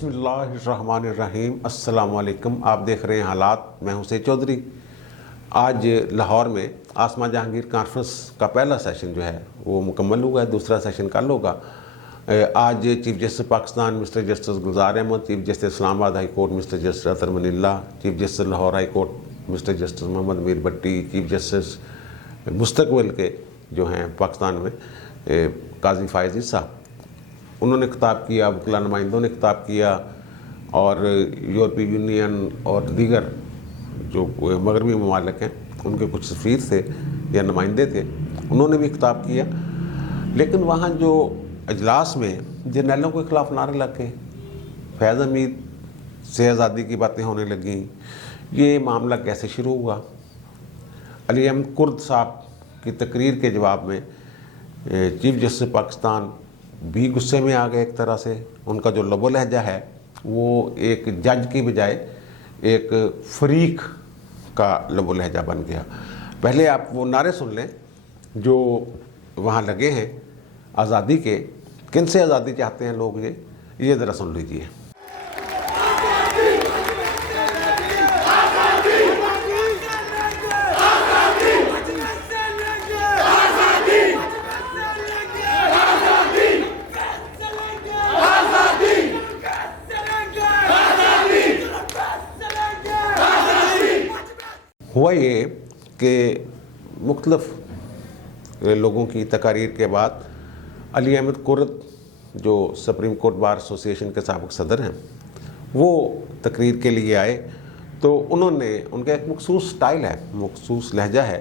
बिस्मिल्लाहिर्रहमानिर्रहीम। अस्सलाम वालेकुम। आप देख रहे हैं हालात। मैं हूं सैयद चौधरी। आज लाहौर में आसमा जहांगीर कॉन्फ्रेंस का पहला सेशन जो है वो मुकम्मल हुआ है, दूसरा सेशन कल होगा। आज chief justice Pakistan mister justice Gulzar Ahmed, chief justice Islamabad high court mister justice Athar Minallah, chief justice Lahore high court mister justice Mohammad Ameer Bhatti, chief justice मुस्तकबिल के जो हैं पाकिस्तान में काजी फायजी साहब, उन्होंने खिताब किया, वकला नुमाइंदों ने खिताब किया और यूरोपीय यूनियन और दीगर जो मगरबी ममालिक हैं उनके कुछ सफ़ीर थे या नुमाइंदे थे, उन्होंने भी खिताब किया। लेकिन वहाँ जो अजलास में जर्नलों के ख़िलाफ़ नारे लग गए, फैज़ हमीद से आज़ादी की बातें होने लगीं। ये मामला कैसे शुरू हुआ? अली अहमद कुर्द साहब की तकरीर के जवाब में चीफ जस्टिस पाकिस्तान भी गुस्से में आ गए। एक तरह से उनका जो लबो लहजा है वो एक जज की बजाय एक फरीक का लबो लहजा बन गया। पहले आप वो नारे सुन लें जो वहाँ लगे हैं आज़ादी के। किन से आज़ादी चाहते हैं लोग, ये ज़रा सुन लीजिए। हुआ ये कि मुख्तलिफ लोगों की तकारीर के बाद अली अहमद कुर्द जो सुप्रीम कोर्ट बार एसोसिएशन के साबिक़ सदर हैं, वो तकरीर के लिए आए। तो उन्होंने, उनका एक मखसूस स्टाइल है, मखसूस लहजा है,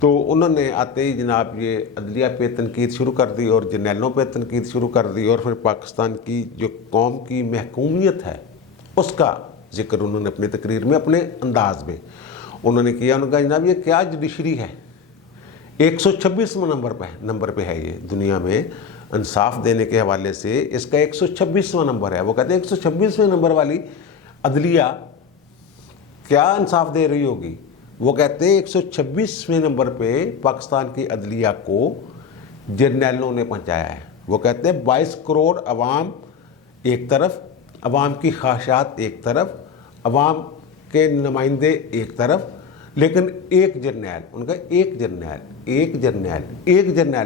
तो उन्होंने आते ही जनाब ये अदलिया पे तनकीद शुरू कर दी और जर्नलों पे तनकीद शुरू कर दी और फिर पाकिस्तान की जो कौम की महकूमियत है उसका जिक्र उन्होंने अपनी तकरीर में अपने अंदाज में उन्होंने किया। उन्होंने कहा जनाब ये क्या जुडिशरी है, 126वें नंबर पे है ये दुनिया में इंसाफ देने के हवाले से, इसका 126वां नंबर है। वो कहते हैं 126वें नंबर वाली अदलिया क्या इंसाफ दे रही होगी? वो कहते हैं 126वें नंबर पे पाकिस्तान की अदलिया को जर्नलों ने पहुंचाया है। वो कहते हैं 22 करोड़ अवाम एक तरफ, अवाम की ख्वाहिशात एक तरफ, अवाम के नुमाइंदे एक तरफ, लेकिन एक जर्नल, उनका एक जर्नल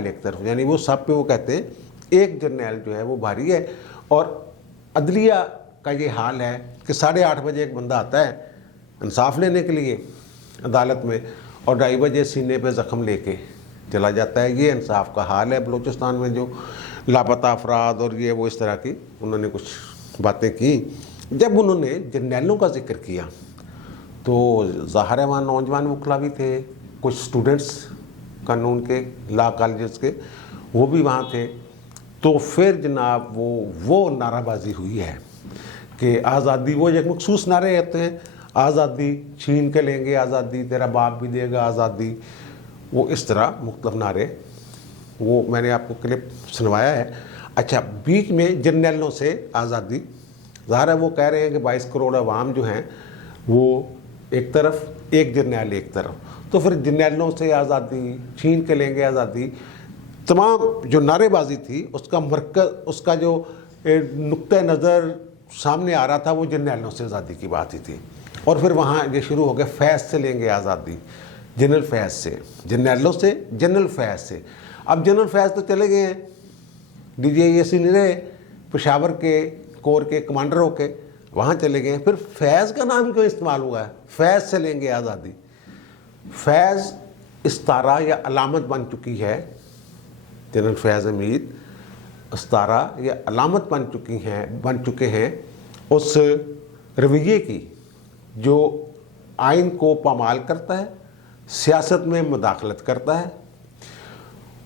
एक तरफ, यानी वो सब पे वो कहते हैं एक जर्नल जो है वो भारी है। और अदलिया का ये हाल है कि 8:30 बजे एक बंदा आता है इंसाफ लेने के लिए अदालत में और 2:30 बजे सीने पे ज़ख्म लेके चला जाता है। ये इंसाफ का हाल है बलूचिस्तान में जो लापता अफराद और ये वो इस तरह की उन्होंने कुछ बातें की। जब उन्होंने जर्नलों का जिक्र किया तो ज़ाहिर है वहाँ नौजवान वकला भी थे, कुछ स्टूडेंट्स कानून के लॉ कॉलेजेस के वो भी वहाँ थे। तो फिर जनाब वो नाराबाजी हुई है कि आज़ादी, वो एक मखसूस नारे रहते हैं, आज़ादी छीन के लेंगे, आज़ादी तेरा बाप भी देगा आज़ादी, वो इस तरह मुख्तलिफ नारे, वो मैंने आपको क्लिप सुनवाया है। अच्छा, बीच में जर्नलों से आज़ादी, ज़ाहिर है वो कह रहे हैं कि 22 करोड़ अवाम जो हैं वो एक तरफ, एक जर्नल एक तरफ, तो फिर जर्नलों से आज़ादी, छीन के लेंगे आज़ादी, तमाम जो नारेबाजी थी उसका मरकज़, उसका जो नुक्ता नज़र सामने आ रहा था वो जर्नलों से आज़ादी की बात ही थी। और फिर वहाँ ये शुरू हो गया फैज़ से लेंगे आज़ादी, जनरल फैज़ से, जर्नलों से जनरल फैज़ से। अब जनरल फैज़ तो चले गए हैं, DGIC नहीं रहे, पेशावर के कोर के कमांडर होके वहाँ चले गए। फिर फैज़ का नाम क्यों इस्तेमाल हुआ है? फैज़ से लेंगे आज़ादी, फैज़ इस्तारा या अलामत बन चुकी है। जनरल फैज़ हमीद इस्तारा या अलामत बन चुके हैं उस रवैये की जो आइन को पामाल करता है, सियासत में मुदाखलत करता है,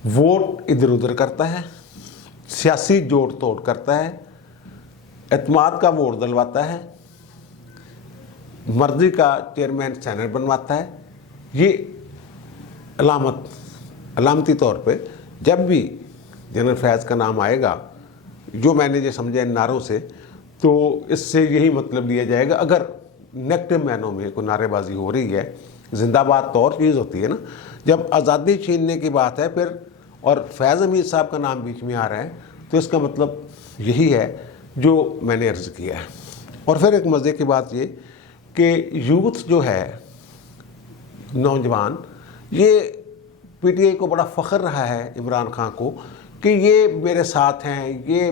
वोट इधर उधर करता है, सियासी जोड़ तोड़ करता है, एतमाद का वोट दिलवाता है, मर्जी का चेयरमैन सेनेट बनवाता है। ये अलामती तौर पे जब भी जनरल फैज़ का नाम आएगा, जो मैंने ये समझा इन नारों से, तो इससे यही मतलब लिया जाएगा, अगर नेगेटिव मैनों में कोई नारेबाजी हो रही है, जिंदाबाद तो और चीज़ होती है ना, जब आज़ादी छीनने की बात है फिर और फैज़ हमीद साहब का नाम बीच में आ रहा है, तो इसका मतलब यही है जो मैंने अर्ज़ किया है। और फिर एक मज़े की बात ये कि यूथ जो है, नौजवान, ये पीटीआई को बड़ा फ़ख्र रहा है इमरान खान को कि ये मेरे साथ हैं, ये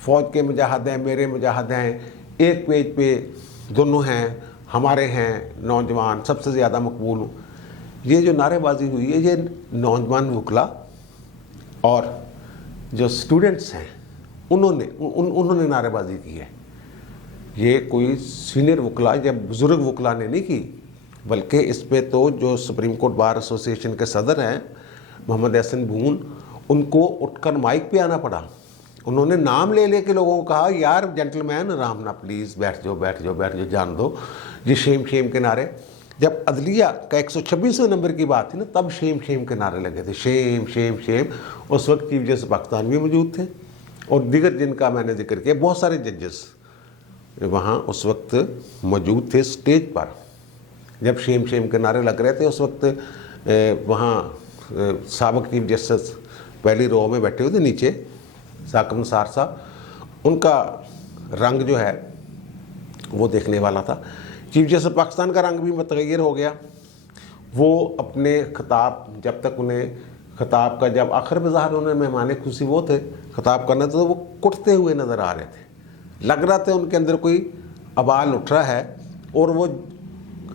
फ़ौज के मुजाहिद हैं, मेरे मुजाहिद हैं, एक पेज पे दोनों हैं, हमारे हैं, नौजवान सबसे ज़्यादा मकबूल हूँ। ये जो नारेबाजी हुई है, ये नौजवान वकला और जो स्टूडेंट्स हैं उन्होंने नारेबाजी की है। ये कोई सीनियर वकला या बुज़ुर्ग वकला ने नहीं की, बल्कि इस पे तो जो सुप्रीम कोर्ट बार एसोसिएशन के सदर हैं मोहम्मद एहसन बून, उनको उठकर माइक पे आना पड़ा। उन्होंने नाम ले लेके लोगों को कहा, यार जेंटलमैन आराम ना, प्लीज़ बैठ जाओ बैठ जाओ बैठ जाओ, जान दो। ये शेम शेम के नारे, जब अदलिया का 126वें नंबर की बात थी ना, तब शेम शेम के नारे लगे थे, शेम शेम शेम। उस वक्त चीफ जस्टिस पाकिस्तान भी मौजूद थे और दीगर जिनका मैंने जिक्र किया, बहुत सारे जजेस वहाँ उस वक्त मौजूद थे स्टेज पर जब शेम शेम के नारे लग रहे थे। उस वक्त वहाँ साबिक चीफ जस्टिस पहली रो में बैठे हुए थे नीचे, साकिब निसार साहब, उनका रंग जो है वो देखने वाला था। चीफ जस्टिस पाकिस्तान का रंग भी मुतगय्यर हो गया। वो अपने खिताब, जब तक उन्हें खिताब का, जब आखिर में ज़ाहिर उन्हें मेहमान खुशी वो थे खिताब करने, तो वो कुटते हुए नज़र आ रहे थे। लग रहा था उनके अंदर कोई अबाल उठ रहा है और वो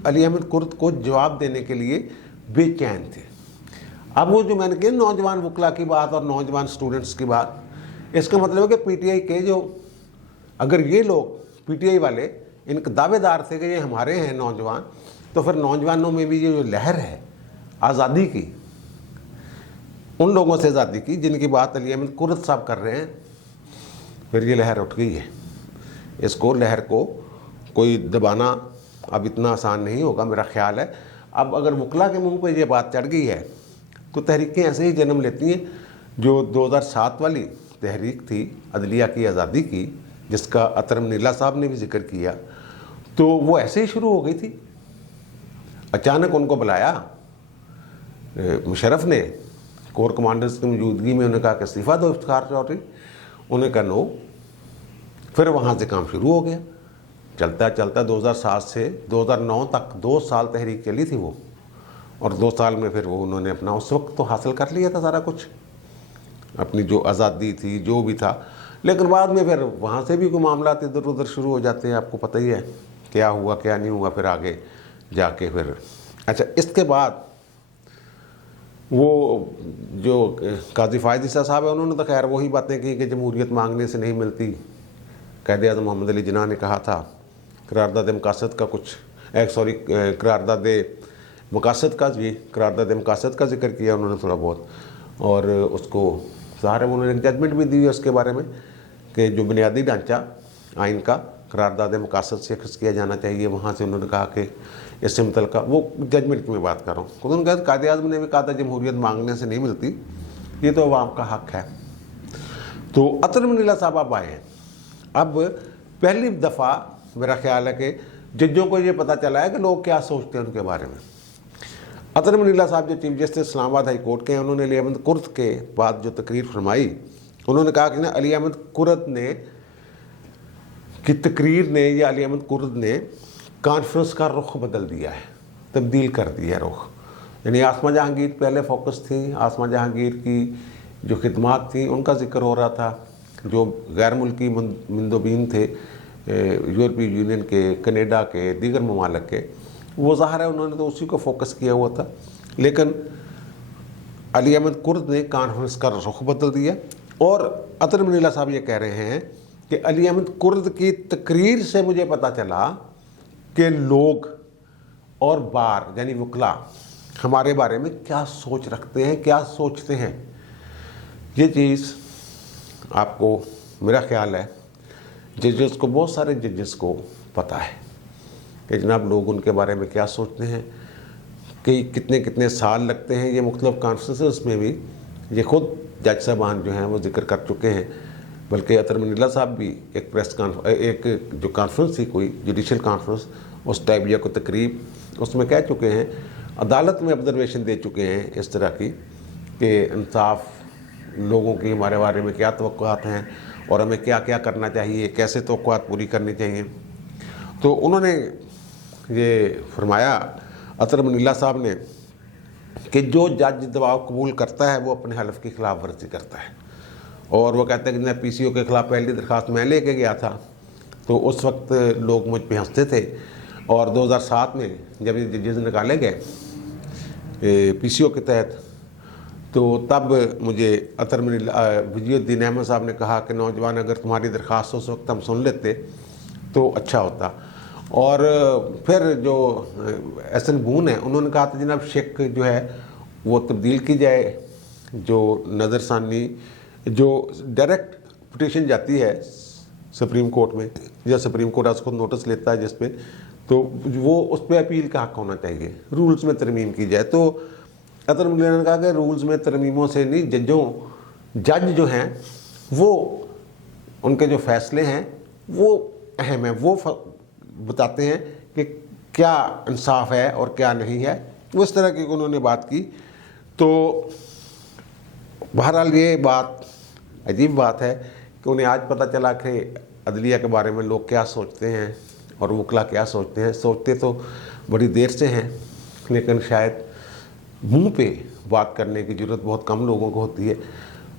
अली अहमद कुर्द को जवाब देने के लिए बेचैन थे। अब वो जो मैंने कहा नौजवान वकला की बात और नौजवान स्टूडेंट्स की बात, इसका मतलब है कि पीटीआई के जो, अगर ये लोग पीटीआई वाले इनके दावेदार थे कि ये हमारे हैं नौजवान, तो फिर नौजवानों में भी ये जो लहर है आज़ादी की, उन लोगों से आज़ादी की जिनकी बात अली अहमद कुर्द साहब कर रहे हैं, फिर ये लहर उठ गई है। इसको लहर को कोई दबाना अब इतना आसान नहीं होगा मेरा ख्याल है। अब अगर वकला के मुंह पे ये बात चढ़ गई है तो तहरीकें ऐसे ही जन्म लेती हैं। जो 2007 वाली तहरीक थी अदलिया की आज़ादी की, जिसका अतरम नीला साहब ने भी जिक्र किया, तो वो ऐसे ही शुरू हो गई थी। अचानक उनको बुलाया मुशर्रफ ने, कोर कमांडर्स की मौजूदगी में, उन्होंने कहा कि इस्तीफ़ा दो इफ्तिखार चौधरी, उन्हें कहा नो। फिर वहाँ से काम शुरू हो गया, चलता चलता 2007 से 2009 तक 2 साल तहरीक चली थी वो, और 2 साल में फिर वो उन्होंने अपना उस वक्त तो हासिल कर लिया था सारा कुछ, अपनी जो आज़ादी थी जो भी था। लेकिन बाद में फिर वहाँ से भी कोई मामला इधर उधर शुरू हो जाते हैं, आपको पता ही है क्या हुआ क्या नहीं हुआ फिर आगे जाके फिर। अच्छा, इसके बाद वो जो काजी फ़ायद ईसा साहब है, उन्होंने तो खैर वही बातें की कि जमहूरियत मांगने से नहीं मिलती। कायदे आज़म मोहम्मद अली जिन्ना ने कहा था करारदाद मकासद का कुछ करारदाद मकासद का जी करारदाद मकासद का जिक्र किया उन्होंने थोड़ा बहुत, और उसको ज़ाहिर है उन्होंने जजमेंट भी दी है उसके बारे में कि जो बुनियादी ढांचा आइन का करारदाद मकासद से अखज़ किया जाना चाहिए। वहाँ से उन्होंने कहा कि इससे मुतल्लिक़ वो जजमेंट की मैं बात कर रहा हूँ, तो उन्होंने कहा कायदे आज़म ने भी कहा था जमहूरियत मांगने से नहीं मिलती, ये तो अवाम का हक़ है। तो अतरम नीला साहब अब आए हैं। अब पहली दफ़ा मेरा ख्याल है कि जजों को ये पता चला है कि लोग क्या सोचते हैं उनके बारे में। अतरम नीला साहब जो chief justice Islamabad high court के हैं, उन्होंने अली अहमद कुर्द के बाद जो तकरीर फरमाई, उन्होंने कहा कि ना अली अहमद कुर्द ने की तकरीर ने या अली अहमद कुर्द ने कॉन्फ्रेंस का रुख बदल दिया है, तब्दील कर दिया रुख। यानी आसमा जहांगीर पहले फोकस थी, आसमा जहांगीर की जो खिदमात थी उनका जिक्र हो रहा था, जो गैर मुल्की मंदोबीन थे यूरोपीय यूनियन के, कनाडा के, दीगर ममालिक के, वो ज़ाहिर है उन्होंने तो उसी को फोकस किया हुआ था। लेकिन अली अहमद कुर्द ने कॉन्फ्रेंस का रुख बदल दिया। और अतरम नीला साहब ये कह रहे हैं कि अली अहमद कुर्द की तकरीर से मुझे पता चला कि लोग और बार यानी वकला हमारे बारे में क्या सोच रखते हैं, क्या सोचते हैं। ये चीज़ आपको मेरा ख्याल है जजेस को, बहुत सारे जजेस को पता है कि जनाब लोग उनके बारे में क्या सोचते हैं, कि कितने कितने साल लगते हैं। ये मुख्तलिफ कॉन्फ्रेंसेस में भी ये खुद जज साहबान जो हैं वो जिक्र कर चुके हैं। बल्कि अतरम नीला साहब भी एक एक जो कॉन्फ्रेंस थी, कोई जुडिशल कॉन्फ्रेंस, उस टाइप या कोई तकरीब, उसमें कह चुके हैं, अदालत में ऑब्जर्वेशन दे चुके हैं इस तरह की कि इंसाफ लोगों की हमारे बारे में क्या तवक्कुआत हैं और हमें क्या क्या करना चाहिए, कैसे तवक्कुआत पूरी करनी चाहिए। तो उन्होंने ये फरमाया अतर मनीला साहब ने कि जो जज दबाव कबूल करता है वो अपने हलफ की खिलाफ वर्जी करता है। और वो कहते हैं कि मैं PCO के ख़िलाफ़ पहली दरख्वास्त मैं लेके गया था, तो उस वक्त लोग मुझ पे हंसते थे। और 2007 में जब ये जजेस निकाले गए PCO के तहत, तो तब मुझे अतर वजीउद्दीन अहमद साहब ने कहा कि नौजवान, अगर तुम्हारी दरख्वास्त उस वक्त हम सुन लेते तो अच्छा होता। और फिर जो SN बून है, उन्होंने कहा था जनाब शेख जो है वो तब्दील की जाए, जो नज़रसानी जो डायरेक्ट पिटीशन जाती है सुप्रीम कोर्ट में, या सुप्रीम कोर्ट उसको नोटिस लेता है जिस पे, तो वो उस पर अपील का हक होना चाहिए, रूल्स में तरमीम की जाए। तो अतर मनीला ने कहा कि रूल्स में तरमीमों से नहीं, जज जो हैं वो उनके जो फैसले हैं वो अहम है, वो बताते हैं कि क्या इंसाफ है और क्या नहीं है। वो इस तरह की उन्होंने बात की। तो बहरहाल ये बात अजीब बात है कि उन्हें आज पता चला कि अदलिया के बारे में लोग क्या सोचते हैं और वकला क्या सोचते हैं। सोचते तो बड़ी देर से हैं, लेकिन शायद मुंह पे बात करने की ज़रूरत बहुत कम लोगों को होती है।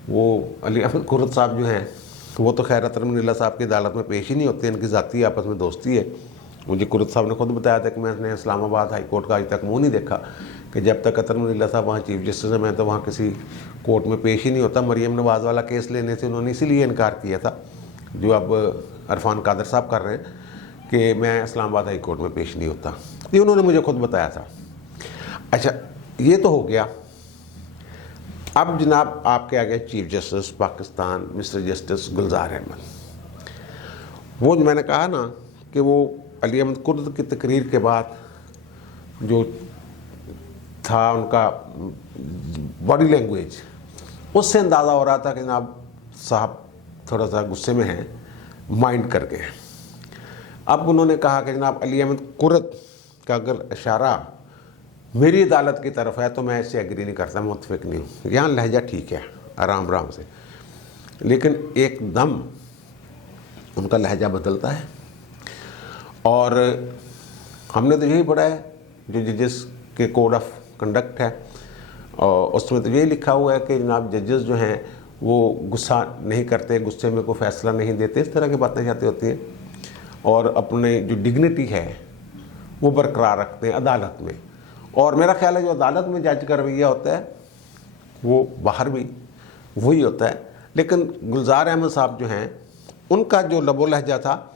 वो अली अहमद कुर्रत साहब जो हैं, वो तो खैर अतर मनीला साहब की अदालत में पेश ही नहीं होते, इनकी ज़ाती आपस में दोस्ती है। मुझे कुर्रत साहब ने खुद बताया था कि मैंने इस्लामाबाद हाई कोर्ट का आज तक मुँह नहीं देखा, कि जब तक अतर मनीला साहब वहाँ चीफ जस्टिस है, मैं तो वहाँ किसी कोर्ट में पेश ही नहीं होता। मरीम नवाज़ वाला केस लेने से उन्होंने इसीलिए इनकार किया था, जो अब अरफान कादर साहब कर रहे हैं, कि मैं इस्लामाबाद हाई कोर्ट में पेश नहीं होता। ये उन्होंने मुझे खुद बताया था। अच्छा, ये तो हो गया। अब जनाब आपके आगे chief justice Pakistan mister justice Gulzar Ahmed, वो जो मैंने कहा ना कि वो अली अहमद कुर्द की तकरीर के बाद जो था उनका बॉडी लैंग्वेज, उससे अंदाज़ा हो रहा था कि जनाब साहब थोड़ा सा गुस्से में हैं, माइंड करके। अब उन्होंने कहा कि जनाब अली अहमद कुर्द का अगर इशारा मेरी अदालत की तरफ है तो मैं इससे एग्री नहीं करता, मुतफिक नहीं हूँ। यहाँ लहजा ठीक है, आराम आराम से, लेकिन एकदम उनका लहजा बदलता है। और हमने तो यही पढ़ा है जो जजेस के कोड ऑफ कंडक्ट है, और उसमें तो यही लिखा हुआ है कि जनाब जजेस जो हैं वो गुस्सा नहीं करते, गुस्से में कोई फैसला नहीं देते, इस तरह की बातें जाती होती हैं, और अपने जो डिग्निटी है वो बरकरार रखते हैं अदालत में। और मेरा ख्याल है जो अदालत में जज का रवैया होता है वो बाहर भी वही होता है। लेकिन गुलजार अहमद साहब जो हैं, उनका जो लबो लहजा था,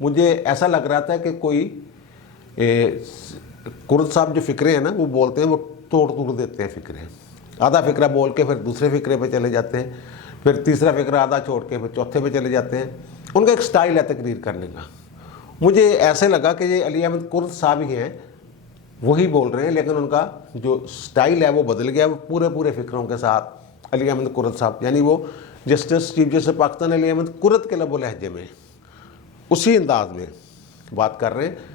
मुझे ऐसा लग रहा था कि कोई कुर्द साहब जो फ़िक्रे हैं ना, वो बोलते हैं, वो तोड़ देते हैं फ़िक्रे। आधा फ़िक्रा बोल के फिर दूसरे फ़िक्रे पे चले जाते हैं, फिर तीसरा फ़िक्रा आधा छोड़ के फिर चौथे पे चले जाते हैं। उनका एक स्टाइल है तकरीर करने का। मुझे ऐसे लगा कि ये अली अहमद कुर्द साहब ही हैं, वही बोल रहे हैं, लेकिन उनका जो स्टाइल है वो बदल गया। वो पूरे फ़िक्रों के साथ अली अहमद कुर्द साहब, यानी वो justice chief justice Pakistan Ali Ahmad Kurd के लबो लहजे में, उसी अंदाज में बात कर रहे हैं।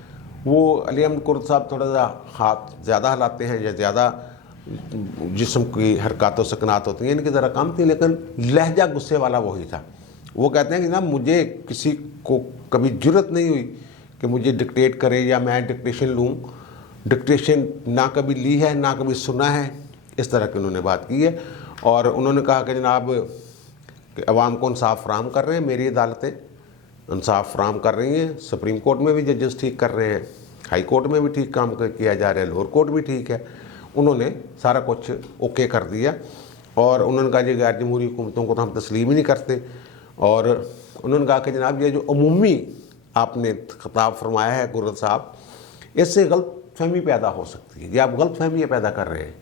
वो अली अहमद कुर्द साहब थोड़ा सा हाथ ज़्यादा हिलाते हैं या ज़्यादा जिस्म की हरकत व सकनात होती हैं, इनकी ज़रा कम थी, लेकिन लहजा गुस्से वाला वही था। वो कहते हैं कि ना, मुझे किसी को कभी जुर्रत नहीं हुई कि मुझे डिक्टेट करे या मैं डिक्टेशन लूँ। डिक्टेशन ना कभी ली है, ना कभी सुना है, इस तरह की उन्होंने बात की है। और उन्होंने कहा कि जनाब कि अवाम को इंसाफ फराहम कर रहे हैं, मेरी अदालतें इंसाफ फराहम कर रही हैं, सुप्रीम कोर्ट में भी जजेस ठीक कर रहे हैं, हाई कोर्ट में भी ठीक काम किया जा रहा है, लोअर कोर्ट भी ठीक है। उन्होंने सारा कुछ ओके कर दिया। और उन्होंने कहा, ये गैर जमहूरी हुकूमतों को तो हम तस्लीम ही नहीं करते। और उन्होंने कहा कि जनाब ये जो अमूमी आपने खिताब फरमाया है कुर्रत साहब, इससे गलत फहमी पैदा हो सकती है, ये आप गलत फहमी पैदा कर रहे हैं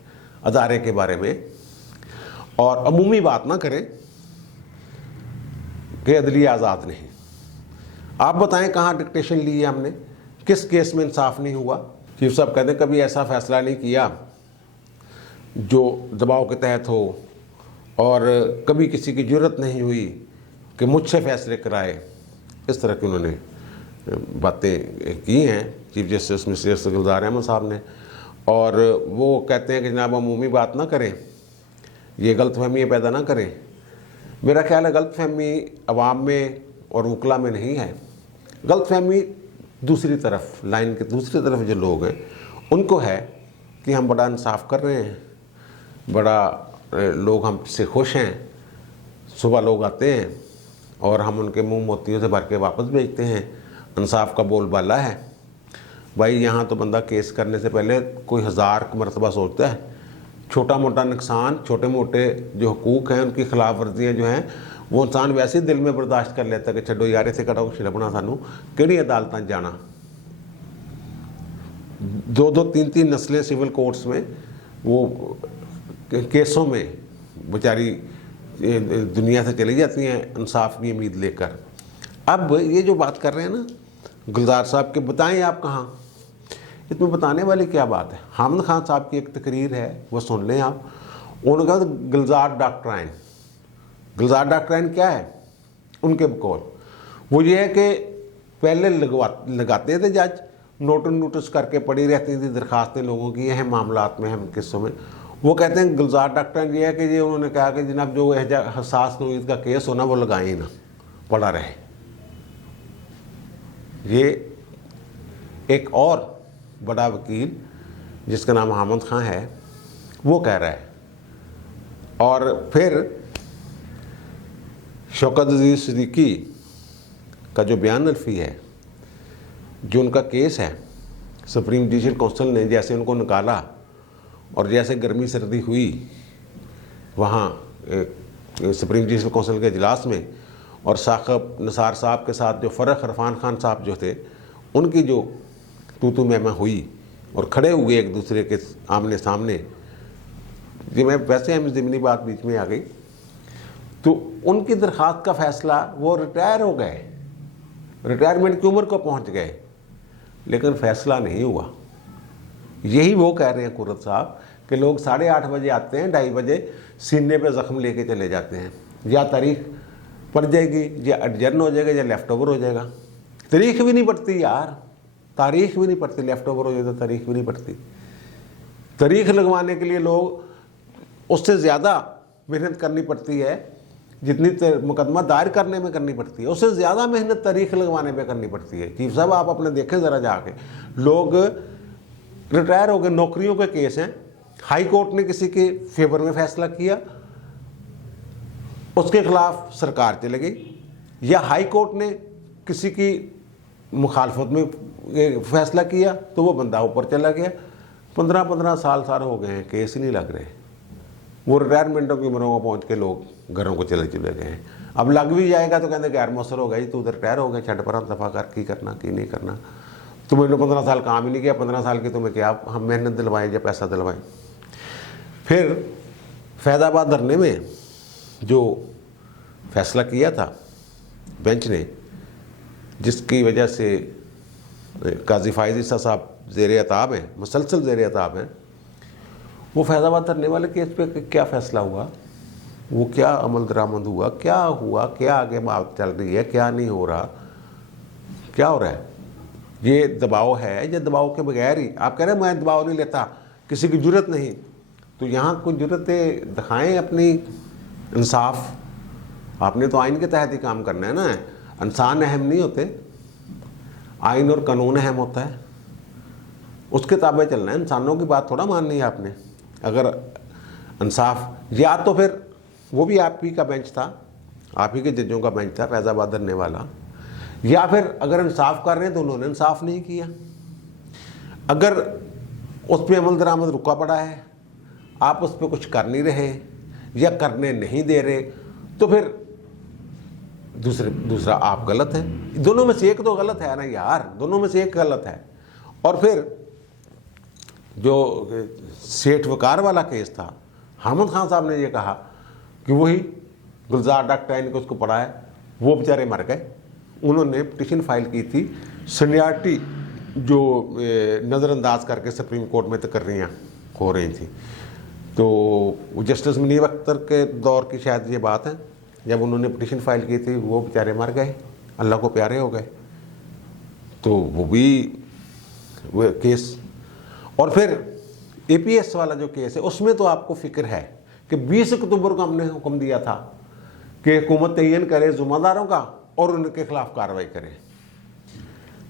अदारे के बारे में, और अमूमी बात ना करें कि अदलिया आज़ाद नहीं। आप बताएं कहाँ डिक्टेशन ली है हमने, किस केस में इंसाफ नहीं हुआ। चीफ साहब कहते हैं कभी ऐसा फैसला नहीं किया जो दबाव के तहत हो, और कभी किसी की ज़रूरत नहीं हुई कि मुझसे फैसले कराए। इस तरह की उन्होंने बातें की हैं चीफ जस्टिस मिस्टर गुलजार अहमद साहब ने। और वो कहते हैं कि जनाब अमूमी बात ना करें, ये गलतफहमी पैदा ना करें मेरा ख्याल है गलतफहमी अवाम में और वकला में नहीं है, गलतफहमी दूसरी तरफ, लाइन के दूसरी तरफ जो लोग हैं उनको है कि हम बड़ा इंसाफ कर रहे हैं, बड़ा लोग हमसे खुश हैं, सुबह लोग आते हैं और हम उनके मुंह मोतियों से भर के वापस भेजते हैं, इंसाफ का बोलबाला है। भाई यहाँ तो बंदा केस करने से पहले कोई 1000 मरतबा सोचता है। छोटा मोटा नुकसान, छोटे मोटे जो हुकूक हैं उनकी खिलाफ वर्जियाँ जो हैं वो इंसान वैसे ही दिल में बर्दाश्त कर लेता है कि छड्डो यार इसे करो छिड़पना सानू किहड़ी अदालतां जाना। 2-2 3-3 नस्लें सिविल कोर्ट्स में वो केसों में बेचारी दुनिया से चली जाती हैं इंसाफ की उम्मीद लेकर। अब ये जो बात कर रहे हैं ना गुलजार साहब के, बताएं आप कहाँ, इसमें बताने वाली क्या बात है। हामिद खान साहब की एक तकरीर है वो सुन लें आप। उन्होंने कहा गुलजार डॉक्ट्राइन, गुलजार डॉक्ट्राइन क्या है उनके बकौल, वो ये है कि पहले लगाते थे जज, नोटिस करके पड़ी रहती थी दरखास्तें लोगों की अहम मामलात में, अहम किस्सों में। वो कहते हैं गुलजार डॉक्ट्राइन ये है कि ये उन्होंने कहा कि जनाब जो हसास नौईद का केस होना वो लगाए ही ना, पड़ा रहे। ये एक और बड़ा वकील जिसका नाम हामिद खान है वो कह रहा है। और फिर शौकत अजीज सिद्दीकी का जो बयान अल्फी है, जो उनका केस है, सुप्रीम जुडिशल काउंसिल ने जैसे उनको निकाला और जैसे गर्मी सर्दी हुई वहाँ सुप्रीम जुडिशल काउंसिल के इजलास में, और साक़िब निसार साहब के साथ जो फ़रख इरफान खान साहब जो थे उनकी जो तू मैमा हुई और खड़े हुए एक दूसरे के आमने सामने, जी मैं वैसे हम ज़मीनी बात बीच में आ गई, तो उनकी दरख्वास्त का फ़ैसला, वो रिटायर हो गए, रिटायरमेंट की उम्र को पहुंच गए, लेकिन फ़ैसला नहीं हुआ। यही वो कह रहे हैं कुर्रत साहब कि लोग 8:30 बजे आते हैं, 2:30 बजे सीने पे ज़ख्म लेके चले जाते हैं, या तारीख पड़ जाएगी या एडजर्न हो जाएगा या लेफ़्ट ओवर हो जाएगा। तारीख भी नहीं पड़ती यार, तारीख भी नहीं पड़ती, लेफ़्ट ओवर हो जाए तो तारीख भी नहीं पड़ती। तारीख लगवाने के लिए लोग उससे ज़्यादा मेहनत करनी पड़ती है जितनी मुकदमा दायर करने में करनी पड़ती है, उससे ज़्यादा मेहनत तारीख लगवाने पे करनी पड़ती है। चीफ साहब आप अपने देखें ज़रा जाके, लोग रिटायर हो गए, नौकरियों के केस हैं, हाई कोर्ट ने किसी के फेवर में फ़ैसला किया, उसके खिलाफ सरकार चले गई, या हाई कोर्ट ने किसी की मुखालफत में फ़ैसला किया तो वो बंदा ऊपर चला गया। 15-15 साल हो गए हैं, केस ही नहीं लग रहे। वो रिटायरमेंटों की उम्रों को पहुँच के लोग घरों को चले गए हैं। अब लग भी जाएगा तो कहते गैर मौसर हो गई, तू तो रिटायर हो गया, छठ पर दफ़ा कर, की करना की नहीं करना, तुम्हें 15 साल काम ही नहीं किया, 15 साल की तुम्हें क्या हम मेहनत दिलवाएं या पैसा दिलवाएं। फिर फैज़ाबाद धरने में जो फैसला किया था बेंच ने, जिसकी वजह से काजी फायज़ ईसा साहब ज़ेर अताब हैं, मुसलसल ज़ेर अताब हैं, वो फैज़ाबाद धरने वाले केस पे क्या फ़ैसला हुआ, वो क्या अमल दरामद हुआ, क्या हुआ, क्या आगे बात चल रही है, क्या नहीं हो रहा, क्या हो रहा है। ये दबाव है या दबाव के बगैर ही आप कह रहे हैं मैं दबाव नहीं लेता, किसी की जुर्रत नहीं, तो यहाँ कुछ जुर्रतें दिखाएं अपनी, इंसाफ। आपने तो आइन के तहत ही काम करना है ना, इंसान अहम नहीं होते, आइन और कानून अहम होता है, उसके ताबे चलना है, इंसानों की बात थोड़ा माननी है आपने। अगर इंसाफ, या तो फिर वो भी आप ही का बेंच था, आप ही के जजों का बेंच था फैज़ाबाद धरने वाला, या फिर अगर इंसाफ कर रहे हैं तो उन्होंने इंसाफ नहीं किया। अगर उस पर अमल दरामद रुका पड़ा है, आप उस पर कुछ कर नहीं रहे या करने नहीं दे रहे, तो फिर दूसरा आप गलत हैं। दोनों में से एक तो गलत है ना यार, दोनों में से एक गलत है। और फिर जो सेठ वकार वाला केस था, हामिद खान साहब ने ये कहा कि वही गुलजार डॉक्ट्राइन को उसको पढ़ा है, वो बेचारे मर गए। उन्होंने पिटीशन फाइल की थी, सीनियरिटी जो नज़रअंदाज करके सुप्रीम कोर्ट में तकर्रियाँ हो रही थी। तो जस्टिस मुनीर अख्तर के दौर की शायद ये बात है, जब उन्होंने पिटीशन फाइल की थी वो बेचारे मर गए, अल्लाह को प्यारे हो गए। तो वो भी वो केस, और फिर APS वाला जो केस है उसमें तो आपको फ़िक्र है कि 20 अक्टूबर को हमने हुक्म दिया था कि हुकूमत तयन करे ज़िम्मेदारों का और उनके खिलाफ कार्रवाई करे।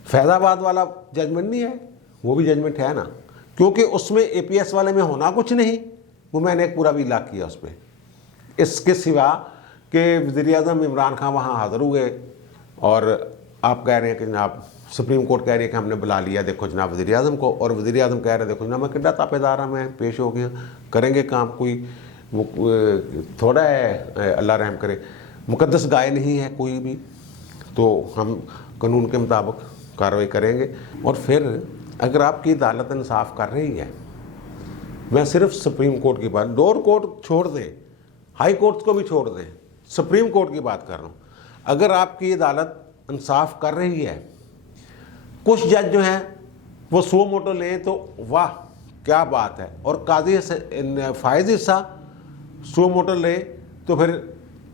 फैज़ाबाद वाला जजमेंट नहीं है, वो भी जजमेंट है ना, क्योंकि उसमें APS वाले में होना कुछ नहीं, वो मैंने एक पूरा भी लाख किया उस पर। इसके सिवा कि वज़ीर-ए-आज़म इमरान खान वहाँ हाज़िर हुए और आप कह रहे हैं कि जनाब सुप्रीम कोर्ट कह रही है कि हमने बुला लिया देखो जनाब वज़ीर-ए-आज़म को, और वज़ीर-ए-आज़म कह रहे हैं देखो जनाब मैं कितना तापेदार हूँ, मैं पेश हो गया, करेंगे काम, कोई वो थोड़ा है अल्लाह रहम करे, मुकद्दस गाय नहीं है कोई भी, तो हम कानून के मुताबिक कार्रवाई करेंगे। और फिर अगर आपकी अदालत इंसाफ कर रही है, मैं सिर्फ सुप्रीम कोर्ट की बात, लोअर कोर्ट छोड़ दें, हाई कोर्ट को भी छोड़ दें, सुप्रीम कोर्ट की बात कर रहा हूँ, अगर आपकी अदालत इंसाफ कर रही है, कुछ जज जो हैं वो सो मोटो लें तो वाह क्या बात है, और काजी फायज़ हिस्सा सो मोटो ले तो फिर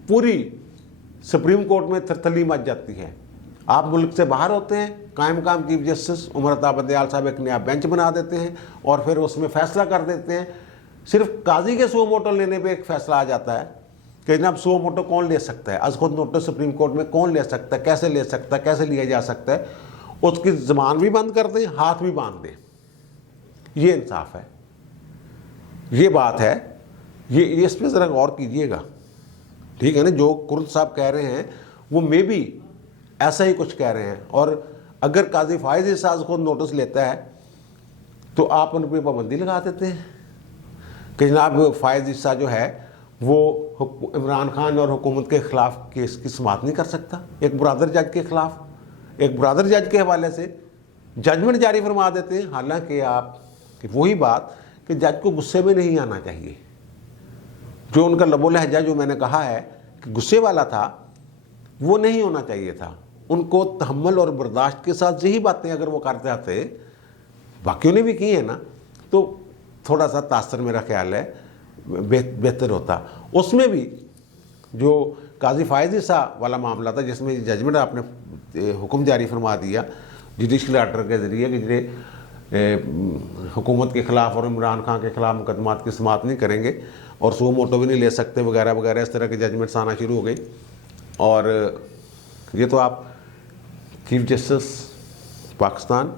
पूरी सुप्रीम कोर्ट में थरथली मच जाती है। आप मुल्क से बाहर होते हैं, कायम काम चीफ जस्टिस उमर अता बंदयाल साहब एक नया बेंच बना देते हैं और फिर उसमें फैसला कर देते हैं। सिर्फ काजी के सो मोटो लेने पे एक फैसला आ जाता है कि जनाब सो मोटो कौन ले सकता है, आज खुद नोटिस सुप्रीम कोर्ट में कौन ले सकता है, कैसे ले सकता है, कैसे लिया जा सकता है, उसकी ज़बान भी बंद कर दें, हाथ भी बांध दें। ये इंसाफ है, ये बात है, ये इस पर ज़रा गौर कीजिएगा, ठीक है ना। जो कुर्द साहब कह रहे हैं वो मे भी ऐसा ही कुछ कह रहे हैं, और अगर काजी फायज़ इसाज खुद नोटिस लेता है तो आप उन पर पाबंदी लगा देते हैं कि जनाब फायज़ इसा जो है वो इमरान खान और हुकूमत के ख़िलाफ़ केस की समाअत नहीं कर सकता। एक ब्रादर जज के ख़िलाफ़, एक ब्रादर जज के हवाले से जजमेंट जारी फरमा देते हैं। हालांकि आप कि वही बात कि जज को गुस्से में नहीं आना चाहिए, जो उनका लबो लहजा जो मैंने कहा है कि गुस्से वाला था वो नहीं होना चाहिए था। उनको तहम्मुल और बर्दाश्त के साथ यही बातें अगर वो करते आते, बाकियों ने भी की है ना, तो थोड़ा सा तासर मेरा ख्याल है बेहतर होता। उसमें भी जो काजी फायज़ इसा वाला मामला था जिसमें जजमेंट आपने हुक्म जारी फरमा दिया जुडिशल आर्डर के ज़रिए कि जिन्हें हुकूमत के ख़िलाफ़ और इमरान खान के ख़िलाफ़ मुकदमात की समाअत नहीं करेंगे और सो मोटो भी नहीं ले सकते वगैरह वगैरह, इस तरह के जजमेंट्स आना शुरू हो गई। और ये तो आप चीफ जस्टिस पाकिस्तान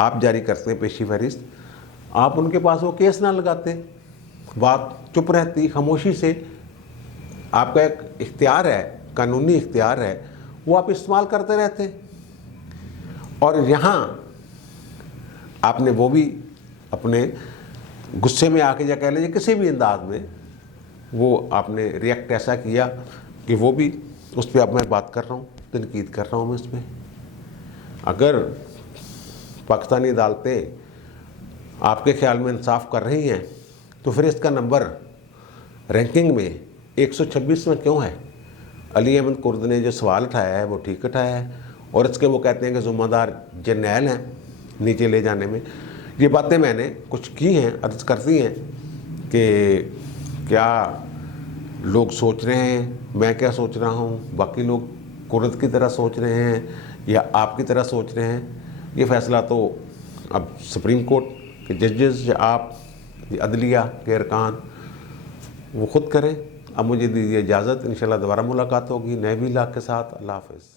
आप जारी करते हैं पेशी फहरिस्त, आप उनके पास वो केस ना लगाते, बात चुप रहती खामोशी से। आपका एक इख्तियार है, कानूनी इख्तियार है, वो आप इस्तेमाल करते रहते। और यहाँ आपने वो भी अपने गुस्से में आके या कह लीजिए किसी भी अंदाज में वो आपने रिएक्ट ऐसा किया कि वो भी उस पर अब मैं बात कर रहा हूँ, तनकीद कर रहा हूँ मैं इस पर। अगर पाकिस्तानी अदालतें आपके ख्याल में इंसाफ कर रही हैं तो फिर इसका नंबर रैंकिंग में 126 में क्यों है? अली अहमद कुर्द ने जो सवाल उठाया है वो ठीक उठाया है, और इसके वो कहते हैं कि ज़िम्मेदार जर्नैल हैं नीचे ले जाने में। ये बातें मैंने कुछ की हैं, अर्ज़ करती हैं कि क्या लोग सोच रहे हैं, मैं क्या सोच रहा हूँ, बाकी लोग कुर्द की तरह सोच रहे हैं या आपकी तरह सोच रहे हैं, ये फ़ैसला तो अब सुप्रीम कोर्ट के जजेस या आप अदलिया के अरकान वो खुद करें। अब मुझे दीजिए इजाज़त, इंशाल्लाह दोबारा मुलाकात होगी नए भी इलाक़ के साथ। अल्लाह हाफ़िज़।